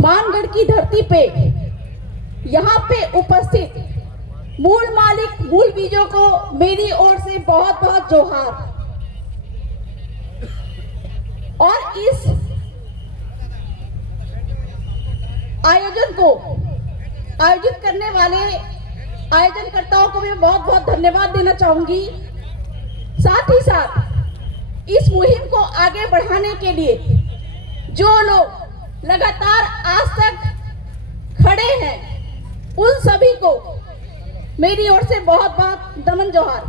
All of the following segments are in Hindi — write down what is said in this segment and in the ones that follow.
मानगढ़ की धरती पे यहाँ पे उपस्थित मूल मालिक मूल बीजों को मेरी ओर से बहुत बहुत जोहार। और इस आयोजन को आयोजित करने वाले आयोजनकर्ताओं को मैं बहुत बहुत धन्यवाद देना चाहूंगी। साथ ही साथ इस मुहिम को आगे बढ़ाने के लिए जो लोग लगातार आज तक खड़े हैं, उन सभी को मेरी ओर से बहुत बहुत नमन जोहार।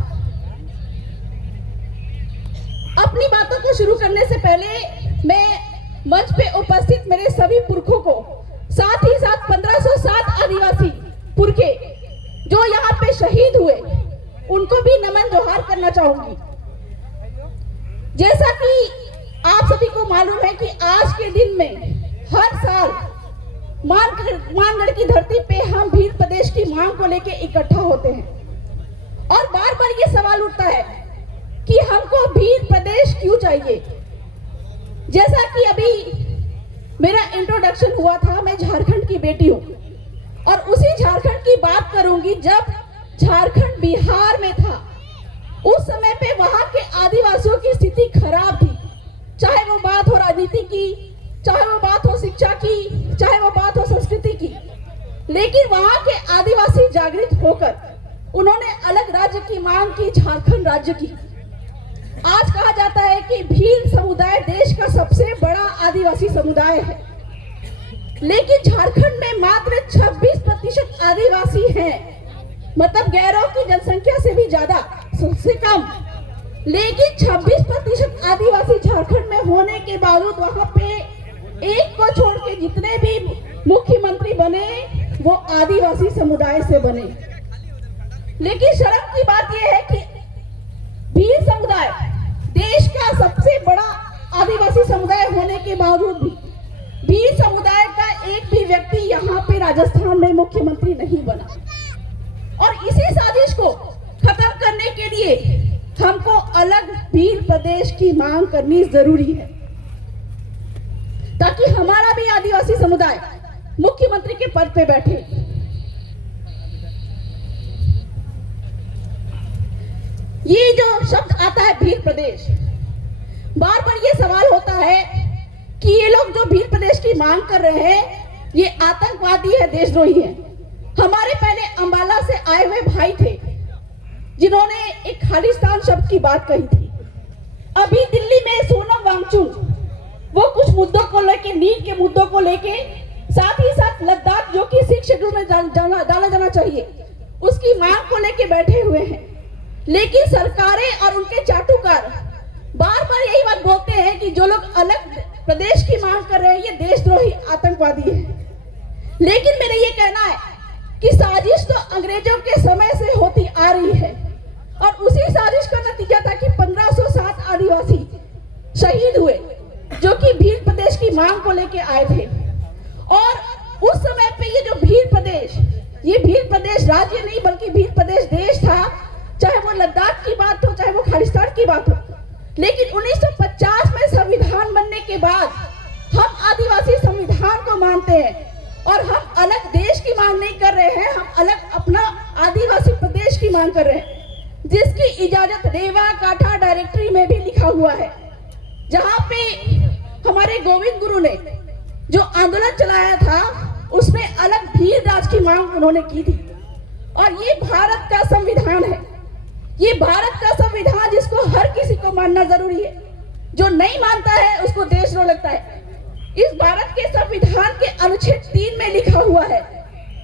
अपनी बातों को शुरू करने से पहले मैं मंच पे उपस्थित मेरे सभी पुरखों को, साथ ही साथ 1507 आदिवासी पुरखे जो यहाँ पे शहीद हुए, उनको भी नमन जोहार करना चाहूंगी। जैसा कि आप सभी को मालूम है कि आज के दिन में हर साल मानगढ़ की धरती पे हम भील प्रदेश की मांग को लेकर इकट्ठा होते हैं और बार बार ये सवाल उठता है कि हमको भील प्रदेश क्यों चाहिए। जैसा कि अभी मेरा इंट्रोडक्शन हुआ था, मैं झारखंड की बेटी हूँ और उसी झारखंड की बात करूंगी। जब झारखंड बिहार में था, उस समय पे वहां के आदिवासियों की स्थिति खराब थी, चाहे वो बात हो राजनीति की, चाहे वो बात हो शिक्षा की, चाहे वो बात हो संस्कृति की। लेकिन वहां के आदिवासी जागृत होकर उन्होंने अलग राज्य की मांग की, झारखंड राज्य की। आज कहा जाता है कि भील समुदाय देश का सबसे बड़ा आदिवासी समुदाय है, लेकिन झारखंड में मात्र 26% आदिवासी हैं, मतलब गैरों की जनसंख्या से भी ज्यादा, सबसे कम। लेकिन 26% आदिवासी झारखंड में होने के बावजूद वहां पे एक को छोड़ के जितने भी मुख्यमंत्री बने वो आदिवासी समुदाय से बने। लेकिन शर्म की बात यह है कि भील समुदाय देश का सबसे बड़ा आदिवासी समुदाय होने के बावजूद भी भील समुदाय का एक भी व्यक्ति यहाँ पे राजस्थान में मुख्यमंत्री नहीं बना। और इसी साजिश को खत्म करने के लिए हमको अलग भील प्रदेश की मांग करनी जरूरी है, ताकि हमारा भी आदिवासी समुदाय मुख्यमंत्री के पद पे बैठे। ये जो शब्द आता है भील प्रदेश, बार बार ये सवाल होता है कि ये लोग जो भील प्रदेश की मांग कर रहे हैं, ये आतंकवादी है, देशद्रोही है। हमारे पहले अंबाला से आए हुए भाई थे जिन्होंने एक खालिस्तान शब्द की बात कही थी। अभी दिल्ली में सोनम वांगचुक वो कुछ मुद्दों को लेके, नीट के मुद्दों को लेके, साथ ही साथ लद्दाख जो कि सिक्स शेड्यूल में डाला जाना चाहिए, उसकी मांग को लेके बैठे हुए हैं। लेकिन सरकारें और उनके चाटुकार बार बार यही बात बोलते हैं कि जो लोग अलग प्रदेश की मांग कर रहे हैं ये देशद्रोही आतंकवादी है। लेकिन मेरा ये कहना है कि साजिश तो अंग्रेजों के समय से होती आ रही है और उसी साजिश का नतीजा था कि 1507 आदिवासी शहीद हुए जो कि भील प्रदेश की मांग को लेके आए थे। और उस समय पे ये जो भील प्रदेश, ये भील प्रदेश राज्य नहीं बल्कि भील प्रदेश देश था, चाहे वो लद्दाख की बात हो, चाहे वो खालिस्तान की बात हो। लेकिन 1950 में संविधान बनने के बाद हम आदिवासी संविधान को मानते हैं और हम अलग देश की मांग नहीं कर रहे हैं, हम अलग अपना आदिवासी प्रदेश की मांग कर रहे हैं, जिसकी इजाजत रेवा काठा डायरेक्टरी में भी लिखा हुआ है, जहां पे हमारे गोविंद गुरु ने जो आंदोलन चलाया था उसमें अलग भील राज की मांग उन्होंने की थी। और ये भारत का संविधान है, ये भारत का संविधान जिसको हर किसी को मानना जरूरी है। जो नहीं मानता है उसको देशद्रोह लगता है। इस भारत के संविधान के अनुच्छेद 3 में लिखा हुआ है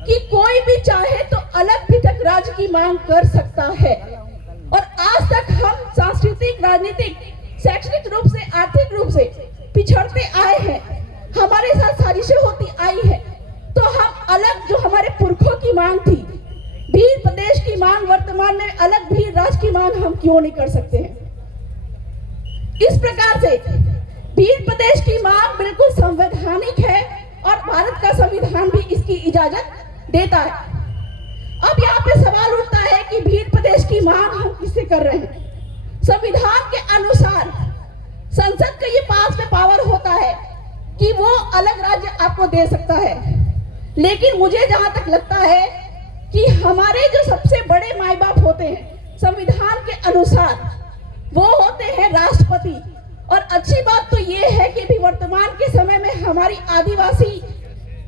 कि कोई भी चाहे तो अलग पृथक राज्य की मांग कर सकता है। और आज तक हम सांस्कृतिक, राजनीतिक, शैक्षणिक रूप से, आर्थिक रूप से पिछड़ते आए हैं, हमारे साथ साजिशें होती आई है। तो हम अलग, जो हमारे पुरखों की मांग थी, भील प्रदेश की मांग, वर्तमान में अलग भील राज की मांग हम क्यों नहीं कर सकते हैं। इस प्रकार से भील प्रदेश की मांग बिल्कुल संवैधानिक है और भारत का संविधान भी इसकी इजाजत देता है। अब यहाँ पे सवाल उठता है कि भील प्रदेश की मांग हम किससे कर रहे हैं। संविधान के अनुसार संसद के ये पास में पावर होता है कि वो अलग राज्य आपको दे सकता है, लेकिन मुझे जहां तक लगता है कि हमारे जो सबसे बड़े माई बाप होते हैं संविधान के अनुसार, वो होते हैं राष्ट्रपति। और अच्छी बात तो ये है कि भी वर्तमान के समय में हमारी आदिवासी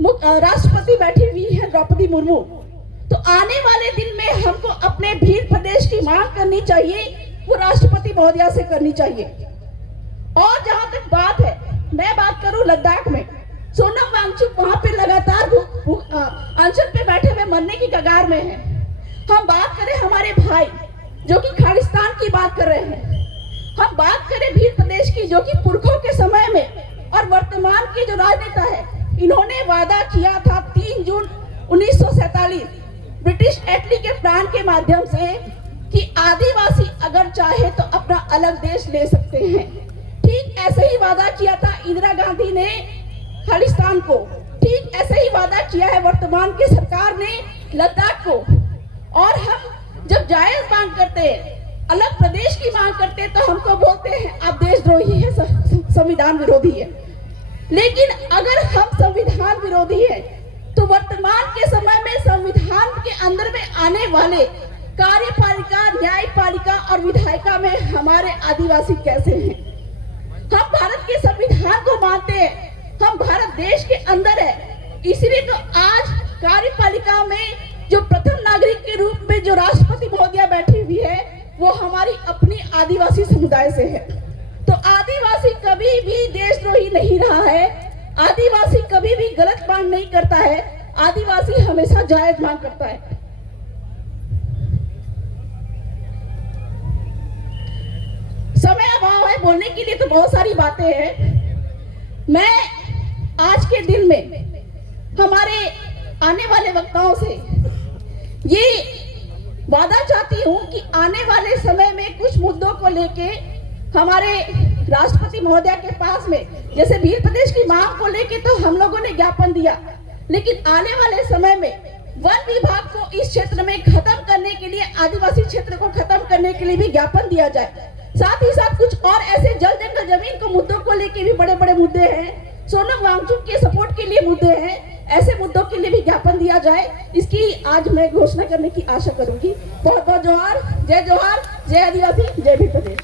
राष्ट्रपति बैठी हुई है द्रौपदी मुर्मू। तो आने वाले दिन में हमको अपने भील प्रदेश की मांग करनी चाहिए, वो राष्ट्रपति महोदया से करनी चाहिए। और जहां तक बात है, मैं बात करूं लद्दाख में, सोनम वांगचुक वहां पे लगातार अनशन पे बैठे हुए मरने की कगार में है। हम बात करें हमारे भाई जो कि खालिस्तान की बात कर रहे हैं, हम बात करें भील प्रदेश की जो कि पुरखों के समय में और वर्तमान के जो राजनेता है, इन्होंने वादा किया था 3 जून 1947 ब्रिटिश एटली के प्लान के माध्यम से कि आदिवासी अगर चाहे तो अपना अलग देश ले सकते हैं। ठीक ऐसे ही वादा किया था इंदिरा गांधी ने खालिस्तान को, ठीक ऐसे ही वादा किया है वर्तमान की सरकार ने लद्दाख को। और हम जब जायज मांग करते हैं, अलग प्रदेश की मांग करते हैं, तो हमको बोलते हैं आप देशद्रोही है, संविधान विरोधी है। लेकिन अगर हम संविधान विरोधी है तो वर्तमान के समय में संविधान के अंदर में आने वाले कार्यपालिका, न्यायपालिका और विधायिका में हमारे आदिवासी कैसे हैं? हम भारत के संविधान को मानते हैं, हम भारत देश के अंदर है, इसलिए तो आज कार्यपालिका में जो प्रथम नागरिक के रूप में जो राष्ट्रपति महोदया बैठी हुई है, वो हमारी अपनी आदिवासी समुदाय से है। तो आदिवासी कभी भी देशद्रोही नहीं रहा है, आदिवासी कभी भी गलत मांग नहीं करता है, आदिवासी हमेशा जायज मांग करता है। समय अभाव है, बोलने के लिए तो बहुत सारी बातें हैं। मैं आज के दिन में हमारे आने वाले वक्ताओं से ये वादा चाहती हूं कि आने वाले समय में कुछ मुद्दों को लेके हमारे राष्ट्रपति महोदया के पास में, जैसे भील प्रदेश की मांग को लेके तो हम लोगों ने ज्ञापन दिया, लेकिन आने वाले समय में वन विभाग को इस क्षेत्र में खत्म करने के लिए, आदिवासी क्षेत्र को खत्म करने के लिए भी ज्ञापन दिया जाए। साथ ही साथ कुछ और ऐसे जल जंगल जमीन को मुद्दों को लेके भी बड़े बड़े मुद्दे हैं, सोनम वांगचुक के सपोर्ट के लिए मुद्दे हैं, ऐसे मुद्दों के लिए भी ज्ञापन दिया जाए। इसकी आज मैं घोषणा करने की आशा करूंगी। बहुत बहुत जोहार, जय आदिवासी, जय भील प्रदेश।